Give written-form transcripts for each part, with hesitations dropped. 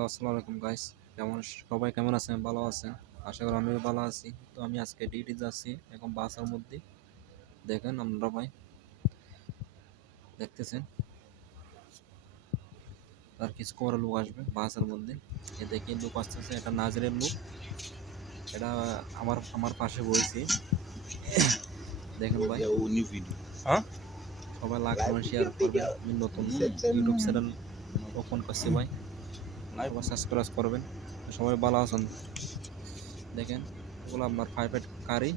Hello, আসসালামু আলাইকুম guys. সবাই কেমন আছেন? ভালো আছেন? আশা করি আমিও ভালো আছি। তো আমি আজকে ডিউটি যাচ্ছি এখন বাসের মধ্যে। দেখেন আপনারা ভাই দেখতেছেন তার কিছু করে লোক আসবে বাসের মধ্যে। এ দেখে লোক আসতেছে, এটা নাজরের লোক। এটা আমার পাশে বইছে। দেখেন ভাই, Hah? সবাই লাইক কমেন্ট শেয়ার করবেন। আমি নতুন ইউটিউব চ্যানেল ওপেন করছি ভাই, সবাই সাবস্ক্রাইব করবেন। সবাই ভালো আছেন? দেখেন এগুলো আপনার প্রাইভেট গাড়ি,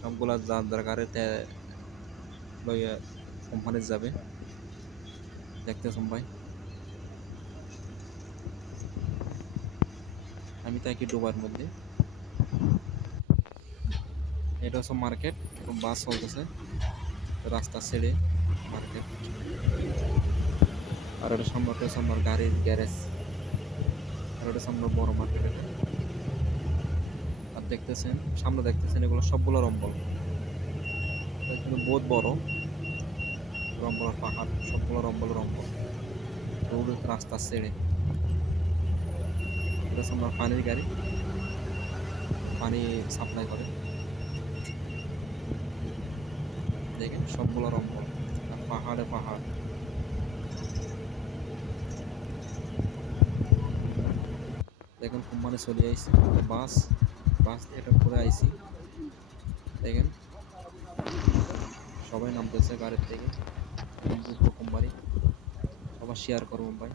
সবগুলা যার যার গাড়িতে লইয়া কোম্পানি যাবে। দেখতেছেন ভাই, আমি থাকি ডুবার মধ্যে। এটা হচ্ছে মার্কেট, এখন বাস চলতেছে রাস্তা ছেড়ে মার্কেট। আর এটা সামনে হচ্ছে আমার গাড়ির গ্যারেজ, আর এটা সামনে বড় মার্কেট এটা। আর দেখতেছেন সামনে, দেখতেছেন এগুলো সবগুলো রম্বল। এটা কিন্তু বহুত বড় রম্বল পাহাড়, সবগুলো রম্বল রম্বল রোড রাস্তা ছেড়ে। এটা হচ্ছে আমার পানির গাড়ি, পানি সাপ্লাই করে। দেখেন সবগুলো রম্বল আর পাহাড়ে পাহাড়। দেখেন কোম্পানি চলে আইছে, বাস বাস এটা করে আইছি। দেখেন সবাই নামতেছে গাড়ির থেকে, কোম্পানি সবাই শেয়ার করবো ভাই।